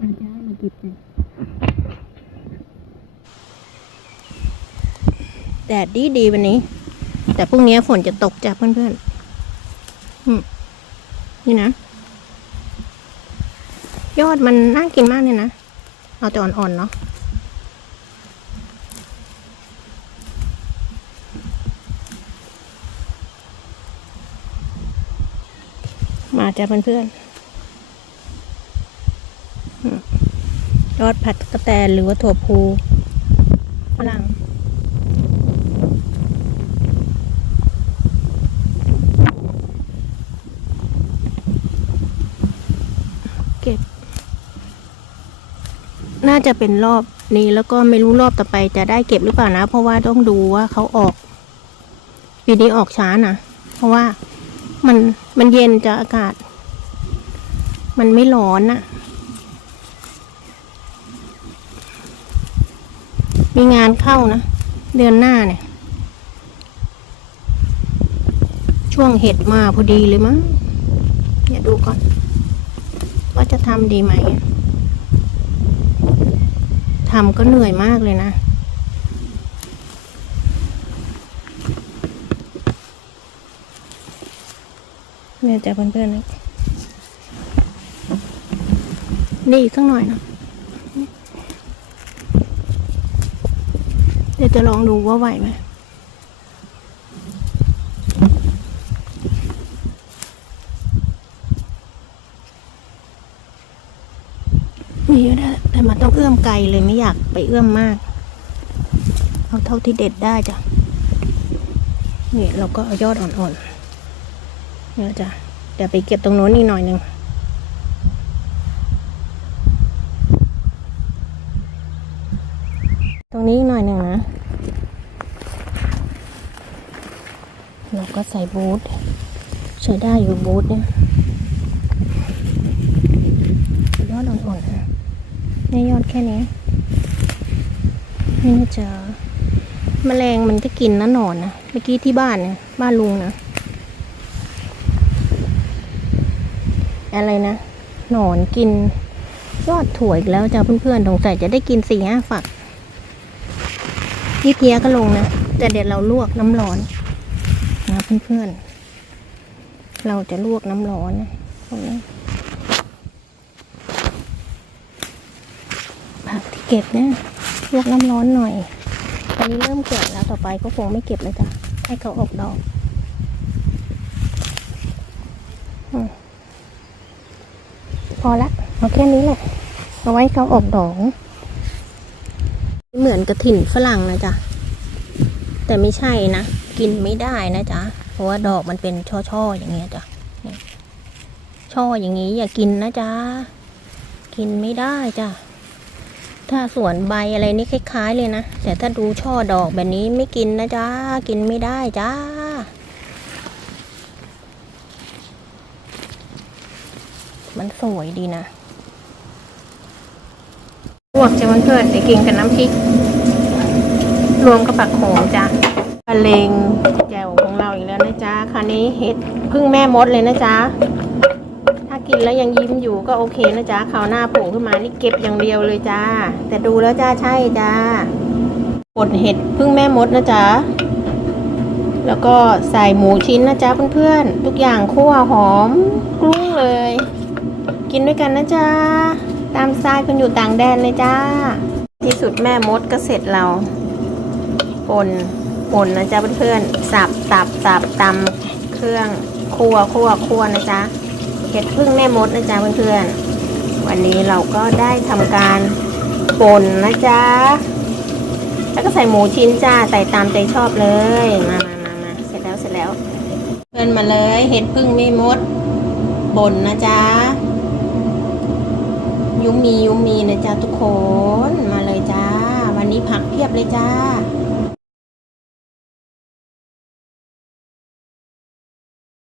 อาจารย์มาเก็บจ้ะแดดดีดีวันนี้ แต่พรุ่งนี้ฝนจะตกจ้ะเพื่อนๆอืมนี่นะ ยอดมันน่ากินมากเลยนะ เอาแต่อ่อนๆเนาะมาจ้ะเพื่อนๆอืม ยอดผัดกระแตนหรือว่าถั่วพูฝรั่งเก็บ น่าจะเป็นรอบนี้แล้วก็ไม่รู้รอบต่อไปจะได้เก็บหรือเปล่านะ เพราะว่าต้องดูว่าเขาออกปีนี้ออกช้านะเพราะว่ามันมันเย็นจะอากาศ มันไม่ร้อนอะ มีงานเข้านะ เดือนหน้าเนี่ย ช่วงเห็ดมาพอดีเลยมั้งเดี๋ยวดูก่อน ว่าจะทำดีไหมทำก็เหนื่อยมากเลยนะเนี่ยจะเพื่อนๆนะนี่อีกสักหน่อยนะ ดี๋ยวจะลองดูว่าไหวไหมมีเยอะได้แต่มันต้องเอื้อมไกลเลยไม่อยากไปเอื้อมมาก เอาเท่าที่เด็ดได้จ้ะนี่เราก็เอายอดอ่อนๆเนี่ยจ้ะเดี๋ยวไปเก็บตรงโน้นอีกหน่อยหนึ่งตรงนี้อีกหน่อยหนึ่งนะ เราก็ใส่บูทใช้ได้อยู่บูทเนี่ยยอดอ่อนๆนะนี่ยอดแค่นี้ นี่นะจ๊ะแมลงมันจะกินนะหนอนนะเมื่อกี้ที่บ้านเนี่ยบ้านลุงนะอะไรนะหนอนกิน ยอดถั่วอีกแล้วจ้ะเพื่อนๆสงสัยจะได้กินสี่ห้าฝักพี่เพียก็ลงนะแต่เดี๋ยวเราลวกน้ำร้อน นะเพื่อนๆ เราจะลวกน้ำร้อนนะตรงนี้ผักที่เก็บเนี่ยลวกน้ำร้อนหน่อย ตอนนี้เริ่มแก่แล้วต่อไปก็คงไม่เก็บแล้วจ้ะ ให้เขาออกดอกอพอละเอาแค่นี้แหละ เอาไว้เขาออกดอก เหมือนกระถิ่นฝรั่งนะจ๊ะ แต่ไม่ใช่นะ กินไม่ได้นะจ๊ะ เพราะว่าดอกมันเป็นช่อๆอย่างเงี้ยจ้ะช่ออย่างงี้อย่ากินนะจ๊ะ กินไม่ได้จ้ะ ถ้าสวนใบอะไรนี่คล้าย ๆ เลยนะ แต่ถ้าดูช่อดอกแบบนี้ไม่กินนะจ๊ะ กินไม่ได้จ้ามันสวยดีนะลวกจะมันเพื่อนไปกินกับน้ำพริก รวมกับผักโขมจ้ะ เลงแจ่วของเราอีกแล้วนะจ๊ะคราวนี้เห็ดพึ่งแม่มดเลยนะจ๊ะถ้ากินแล้วยังยิ้มอยู่ก็โอเคนะจ๊ะคราวหน้าโผล่ขึ้นมานี่เก็บอย่างเดียวเลยจ้า แต่ดูแล้วจ้าใช่จ้าบดเห็ดพึ่งแม่มดนะจ๊ะแล้วก็ใส่หมูชิ้นนะจ๊ะเพื่อนๆทุกอย่างคั่วหอมกรุ้งเลย กินด้วยกันนะจ๊ะตามสไตล์คนอยู่ต่างแดนเลยจ้า ที่สุดแม่มดก็เสร็จเราป่น ป่นนะจ๊ะเพื่อนๆสับสับสับตำเครื่องคั่วคั่วคั่วนะจ๊ะเห็ดพึ่งแม่มดนะจ๊ะเพื่อนๆวันนี้เราก็ได้ทำการป่นนะจ๊ะแล้วก็ใส่หมูชิ้นจ้าใส่ตามใจชอบเลยมามามามาเสร็จแล้วเสร็จแล้ว เพื่อนมาเลยเห็ดพึ่งแม่มดป่นนะจ๊ะยุมมียุมมีนะจ๊ะทุกคนมาเลยจ้า วันนี้ผักเพียบเลยจ้า